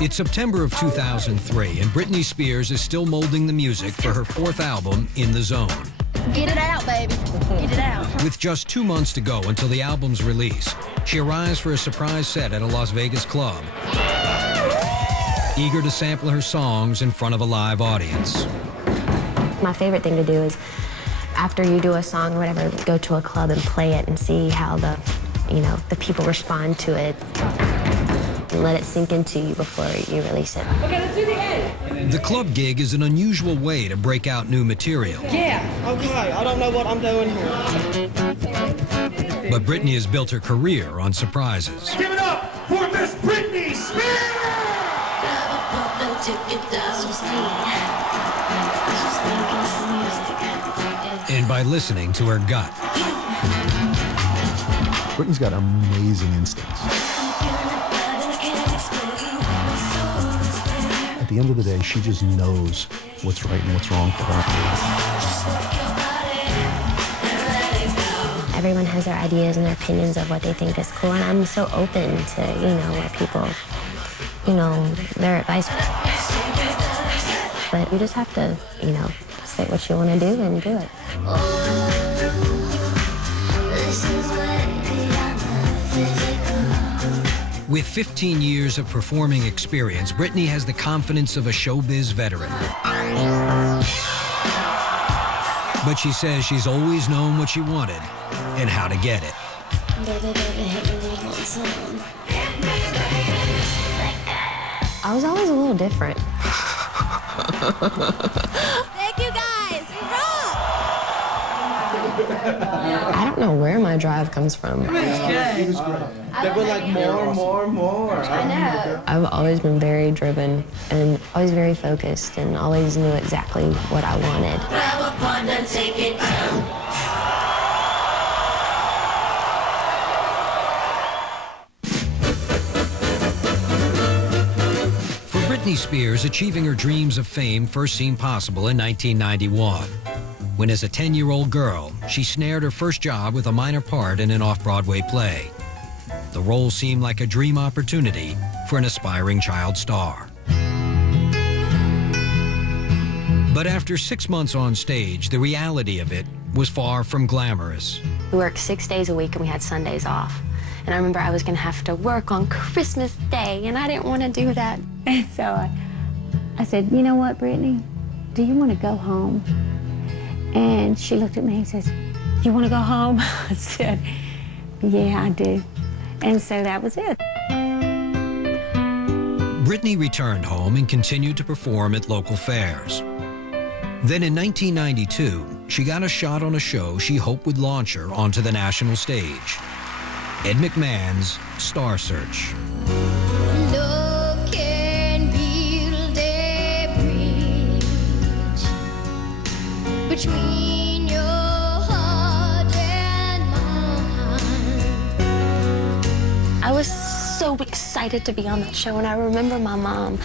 It's September of 2003, and Britney Spears is still molding the music for her fourth album, In the Zone. Get it out, baby. Get it out. With just 2 months to go until the album's release, she arrives for a surprise set at a Las Vegas club, eager to sample her songs in front of a live audience. My favorite thing to do is, after you do a song or whatever, go to a club and play it and see how the people respond to it. And let it sink into you before you release it. Okay, let's do the end. The club gig is an unusual way to break out new material. Yeah. Okay, I don't know what I'm doing here. But Britney has built her career on surprises. Give it up for Miss Britney Spears! And by listening to her gut. Britney's got amazing instincts. At the end of the day, she just knows what's right and what's wrong for her. Everyone has their ideas and their opinions of what they think is cool, and I'm so open to, where people, their advice. But you just have to, say what you want to do and do it. With 15 years of performing experience, Britney has the confidence of a showbiz veteran. But she says she's always known what she wanted and how to get it. I was always a little different. Thank you, guys. Hurrah! I don't know where my drive comes from. It was great. They were like, more. I know. I've always been very driven and always very focused and always knew exactly what I wanted. For Britney Spears, achieving her dreams of fame first seemed possible in 1991, when as a 10-year-old girl, she snared her first job with a minor part in an off-Broadway play. The role seemed like a dream opportunity for an aspiring child star. But after 6 months on stage, the reality of it was far from glamorous. We worked 6 days a week and we had Sundays off. And I remember I was gonna have to work on Christmas Day and I didn't want to do that. And so I said, you know what, Britney, do you want to go home? And she looked at me and says, you want to go home? I said, yeah, I do. And so that was it. Britney returned home and continued to perform at local fairs. Then in 1992, she got a shot on a show she hoped would launch her onto the national stage. Ed McMahon's Star Search. Love can build a bridge between your heart and mine. I was so excited to be on that show, and I remember my mom,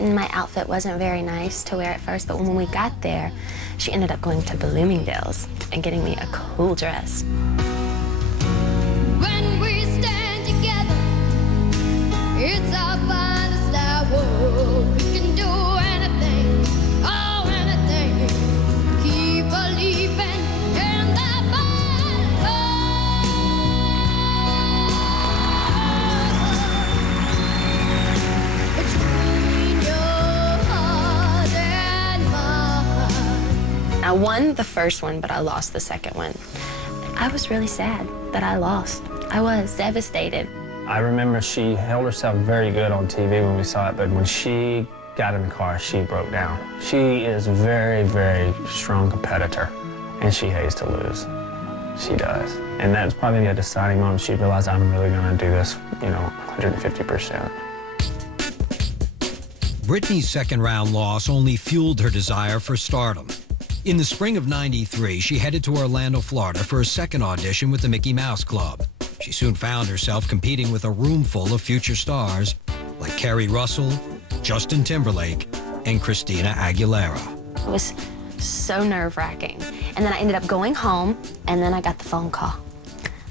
my outfit wasn't very nice to wear at first, but when we got there, she ended up going to Bloomingdale's and getting me a cool dress. When we stand together, it's our finest hour. We can do anything, oh, anything. Keep believing in that between your heart and mine. I won the first one, but I lost the second one. I was really sad that I lost. I was devastated. I remember she held herself very good on TV when we saw it, but when she got in the car, she broke down. She is a very, very strong competitor, and she hates to lose. She does. And that's probably a deciding moment. She realized, I'm really going to do this, 150%. Britney's second-round loss only fueled her desire for stardom. In the spring of '93, she headed to Orlando, Florida for a second audition with the Mickey Mouse Club. She soon found herself competing with a room full of future stars like Kerry Russell, Justin Timberlake, and Christina Aguilera. It was so nerve-wracking. And then I ended up going home, and then I got the phone call.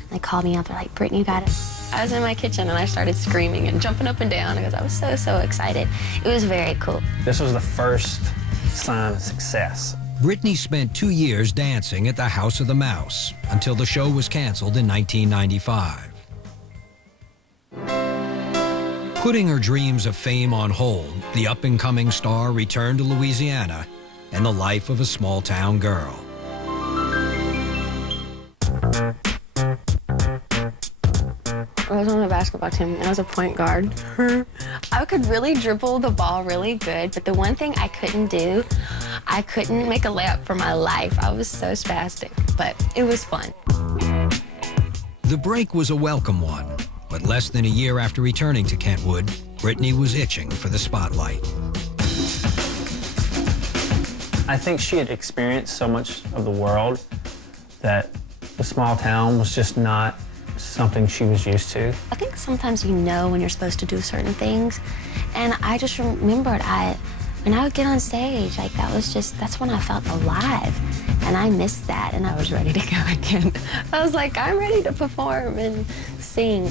They called me up, they're like, Britney, you got I was in my kitchen and I started screaming and jumping up and down because I was so excited. It was very cool. This was the first sign of success. Britney spent 2 years dancing at the House of the Mouse until the show was canceled in 1995. Putting her dreams of fame on hold, the up-and-coming star returned to Louisiana and the life of a small-town girl. I was on the basketball team and I was a point guard. I could really dribble the ball really good, but the one thing I couldn't do, I couldn't make a layup for my life. I was so spastic, but it was fun. The break was a welcome one, but less than a year after returning to Kentwood, Britney was itching for the spotlight. I think she had experienced so much of the world that the small town was just not something she was used to. I think sometimes you know when you're supposed to do certain things, and I just remembered when I would get on stage, like that's when I felt alive, and I missed that, and I was ready to go again. I was like, I'm ready to perform and sing.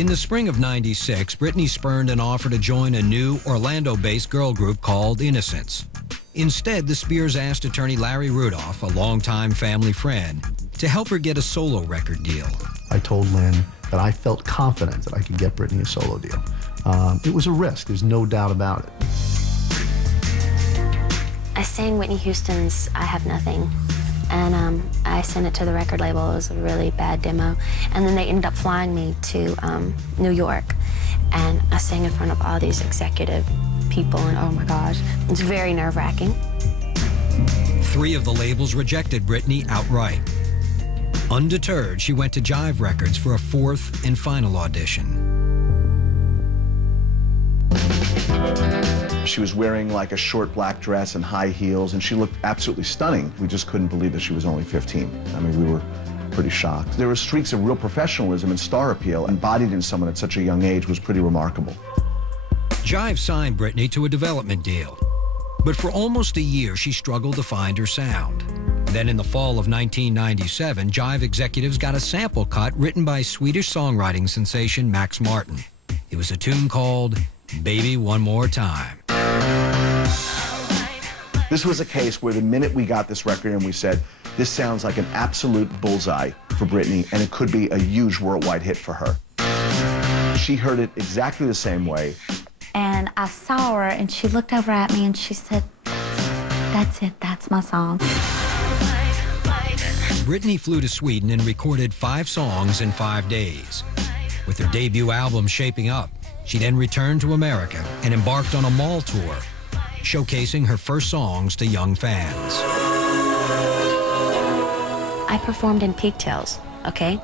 In the spring of '96, Britney spurned an offer to join a new Orlando-based girl group called Innocence. Instead, the Spears asked attorney Larry Rudolph, a longtime family friend, to help her get a solo record deal. I told Lynn that I felt confident that I could get Britney a solo deal. It was a risk, there's no doubt about it. I sang Whitney Houston's I Have Nothing, and I sent it to the record label. It was a really bad demo, and then they ended up flying me to New York, and I sang in front of all these executive people, and oh my gosh, it's very nerve-wracking. 3 of the labels rejected Britney outright. Undeterred, she went to Jive Records for a 4th and final audition. She was wearing like a short black dress and high heels, and she looked absolutely stunning. We just couldn't believe that she was only 15. I mean, we were pretty shocked. There were streaks of real professionalism and star appeal embodied in someone at such a young age was pretty remarkable. Jive signed Britney to a development deal, but for almost a year she struggled to find her sound. Then in the fall of 1997, Jive executives got a sample cut written by Swedish songwriting sensation Max Martin. It was a tune called Baby One More Time. This was a case where the minute we got this record and we said, this sounds like an absolute bullseye for Britney, and it could be a huge worldwide hit for her. She heard it exactly the same way. And I saw her, and she looked over at me, and she said, that's it, that's my song. Britney flew to Sweden and recorded 5 songs in 5 days. With her debut album shaping up, she then returned to America and embarked on a mall tour, showcasing her first songs to young fans. I performed in pigtails, okay?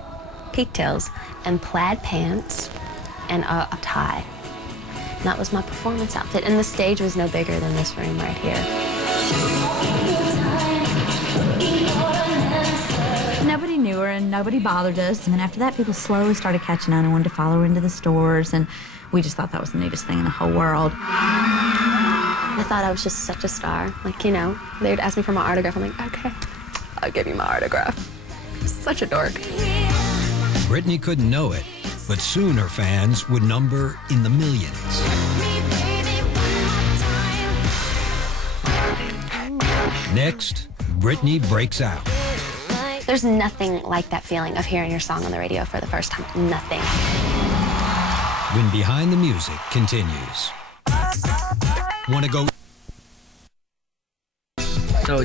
Pigtails and plaid pants and a tie. And that was my performance outfit, and the stage was no bigger than this room right here. Nobody knew her and nobody bothered us, and then after that people slowly started catching on and wanted to follow her into the stores, and we just thought that was the neatest thing in the whole world. I thought I was just such a star. Like, you know, they would ask me for my autograph. I'm like, okay, I'll give you my autograph. Such a dork. Britney couldn't know it, but soon her fans would number in the millions. Next, Britney breaks out. There's nothing like that feeling of hearing your song on the radio for the first time. Nothing. When Behind the Music continues. Want to go? So